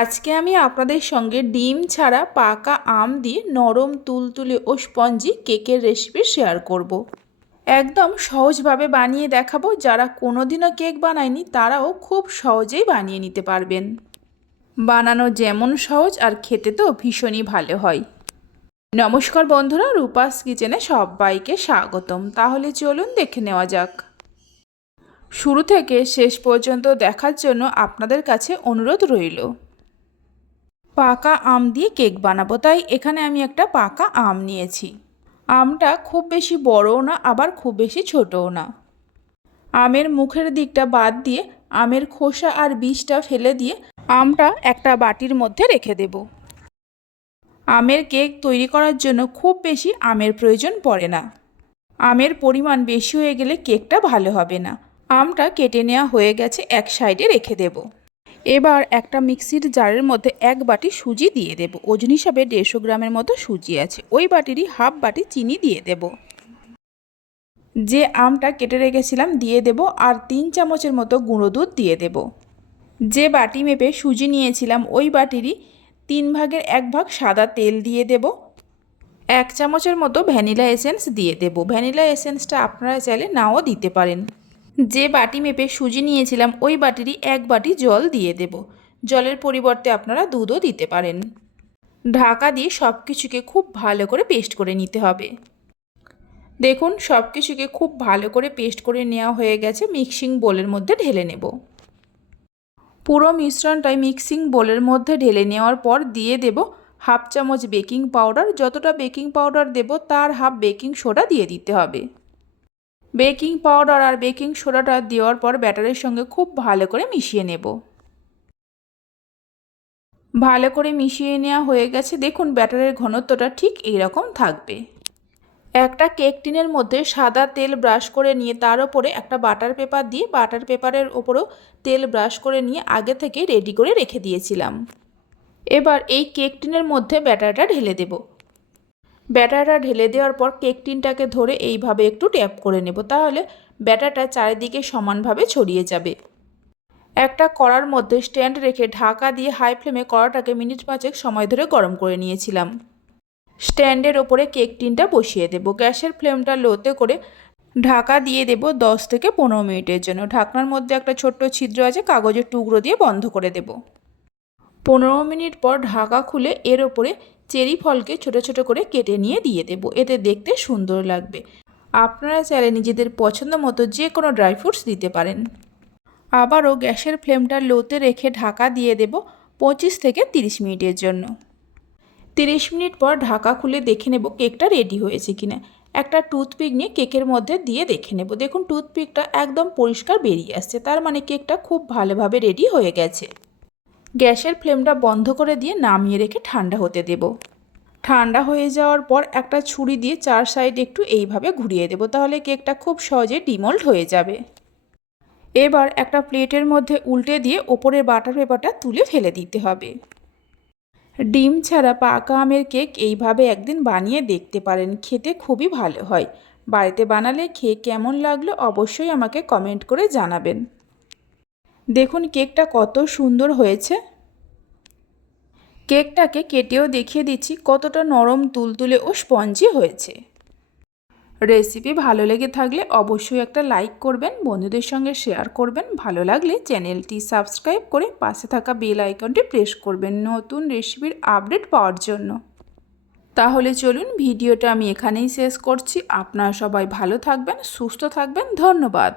আজকে আমি আপনাদের সঙ্গে ডিম ছাড়া পাকা আম দিয়ে নরম তুলতুলে ও স্পঞ্জি কেকের রেসিপি শেয়ার করব। একদম সহজভাবে বানিয়ে দেখাবো, যারা কোনোদিনও কেক বানায়নি, তারাও খুব সহজেই বানিয়ে নিতে পারবেন। বানানো যেমন সহজ আর খেতে তো ভীষণই ভালো হয়। নমস্কার বন্ধুরা, রূপাস কিচেনে সবাইকে স্বাগতম। তাহলে চলুন দেখে নেওয়া যাক। শুরু থেকে শেষ পর্যন্ত দেখার জন্য আপনাদের কাছে অনুরোধ রইল। পাকা আম দিয়ে কেক বানাবো, তাই এখানে আমি একটা পাকা আম নিয়েছি। আমটা খুব বেশি বড়ও না, আবার খুব বেশি ছোটও না। আমের মুখের দিকটা বাদ দিয়ে আমের খোসা আর বীজটা ফেলে দিয়ে আমটা একটা বাটির মধ্যে রেখে দেব। আমের কেক তৈরি করার জন্য খুব বেশি আমের প্রয়োজন পড়ে না। আমের পরিমাণ বেশি হয়ে গেলে কেকটা ভালো হবে না। আমটা কেটে নেওয়া হয়ে গেছে এক সাইডে রেখে দেব। এবার একটা মিক্সির জারের মধ্যে এক বাটি সুজি দিয়ে দেব। ওজন হিসাবে দেড়শো গ্রামের মতো সুজি আছে। ওই বাটিরই হাফ বাটি চিনি দিয়ে দেব। যে আমটা কেটে রেখেছিলাম দিয়ে দেব আর তিন চামচের মতো গুঁড়ো দুধ দিয়ে দেব। যে বাটি মেপে সুজি নিয়েছিলাম, ওই বাটিরই তিন ভাগের এক ভাগ সাদা তেল দিয়ে দেব। এক চামচের মতো ভ্যানিলা এসেন্স দিয়ে দেব। ভ্যানিলা এসেন্সটা আপনারা চাইলে নাও দিতে পারেন। যে বাটি মেপে সুজি নিয়েছিলাম, ওই বাটিরই এক বাটি জল দিয়ে দেব। জলের পরিবর্তে আপনারা দুধও দিতে পারেন। ঢাকা দিয়ে সব কিছুকে খুব ভালো করে পেস্ট করে নিতে হবে। দেখুন সব কিছুকে খুব ভালো করে পেস্ট করে নেওয়া হয়ে গেছে। মিক্সিং বোলের মধ্যে ঢেলে নেব। পুরো মিশ্রণটাই মিক্সিং বোলের মধ্যে ঢেলে নেওয়ার পর দিয়ে দেব হাফ চামচ বেকিং পাউডার। যতটা বেকিং পাউডার দেব, তার হাফ বেকিং সোডা দিয়ে দিতে হবে। বেকিং পাউডার আর বেকিং সোডাটা দেওয়ার পর ব্যাটারের সঙ্গে খুব ভালো করে মিশিয়ে নেব। ভালো করে মিশিয়ে নেওয়া হয়ে গেছে। দেখুন, ব্যাটারের ঘনত্বটা ঠিক এইরকম থাকবে। একটা কেক টিনের মধ্যে সাদা তেল ব্রাশ করে নিয়ে তার ওপরে একটা বাটার পেপার দিয়ে বাটার পেপারের ওপরও তেল ব্রাশ করে নিয়ে আগে থেকে রেডি করে রেখে দিয়েছিলাম। এবার এই কেক টিনের মধ্যে ব্যাটারটা ঢেলে দেব। ব্যাটারটা ঢেলে দেওয়ার পর কেক টিনটাকে ধরে এইভাবে একটু ট্যাপ করে নেব, তাহলে ব্যাটারটা চারিদিকে সমানভাবে ছড়িয়ে যাবে। একটা কড়ার মধ্যে স্ট্যান্ড রেখে ঢাকা দিয়ে হাই ফ্লেমে কড়াটাকে মিনিট পাঁচেক সময় ধরে গরম করে নিয়েছিলাম। স্ট্যান্ডের ওপরে কেক টিনটা বসিয়ে দেব। গ্যাসের ফ্লেমটা লোতে করে ঢাকা দিয়ে দেব দশ থেকে পনেরো মিনিটের জন্য। ঢাকনার মধ্যে একটা ছোট্ট ছিদ্র আছে, কাগজের টুকরো দিয়ে বন্ধ করে দেব। পনেরো মিনিট পর ঢাকা খুলে এর ওপরে চেরি ফলকে ছোট ছোট করে কেটে নিয়ে দিয়ে দেব। এতে দেখতে সুন্দর লাগবে। আপনারা চাইলে নিজেদের পছন্দ মতো যে কোনো ড্রাই ফ্রুটস দিতে পারেন। আবারও গ্যাসের ফ্লেমটা লোতে রেখে ঢাকা দিয়ে দেব পঁচিশ থেকে তিরিশ মিনিটের জন্য। তিরিশ মিনিট পর ঢাকা খুলে দেখে নেব কেকটা রেডি হয়েছে কিনা। একটা টুথপিক নিয়ে কেকের মধ্যে দিয়ে দেখে নেব। দেখুন, টুথপিকটা একদম পরিষ্কার বেরিয়ে আসছে। তার মানে কেকটা খুব ভালোভাবে রেডি হয়ে গেছে। গ্যাসের ফ্লেমটা বন্ধ করে দিয়ে নামিয়ে রেখে ঠান্ডা হতে দেব। ঠান্ডা হয়ে যাওয়ার পর একটা ছুরি দিয়ে চার সাইড একটু এইভাবে ঘুরিয়ে দেব তাহলে কেকটা খুব সহজে ডিমল্ট হয়ে যাবে। এবার একটা প্লেটের মধ্যে উল্টে দিয়ে ওপরের বাটার পেপারটা তুলে ফেলে দিতে হবে। ডিম ছাড়া পাকা আমের কেক এইভাবে একদিন বানিয়ে দেখতে পারেন, খেতে খুবই ভালো হয়। বাড়িতে বানালে খেয়ে কেমন লাগল অবশ্যই আমাকে কমেন্ট করে জানাবেন। দেখুন কেকটা কত সুন্দর হয়েছে। কেকটাকে কেটেও দেখিয়ে দিচ্ছি কতটা নরম, তুলতুলে ও স্পঞ্জি হয়েছে। রেসিপি ভালো লেগে থাকলে অবশ্যই একটা লাইক করবেন, বন্ধুদের সঙ্গে শেয়ার করবেন। ভালো লাগলে চ্যানেলটি সাবস্ক্রাইব করে পাশে থাকা বেল আইকনটি প্রেস করবেন নতুন রেসিপির আপডেট পাওয়ার জন্য। তাহলে চলুন ভিডিওটা আমি এখানেই শেষ করছি। আপনারা সবাই ভালো থাকবেন, সুস্থ থাকবেন। ধন্যবাদ।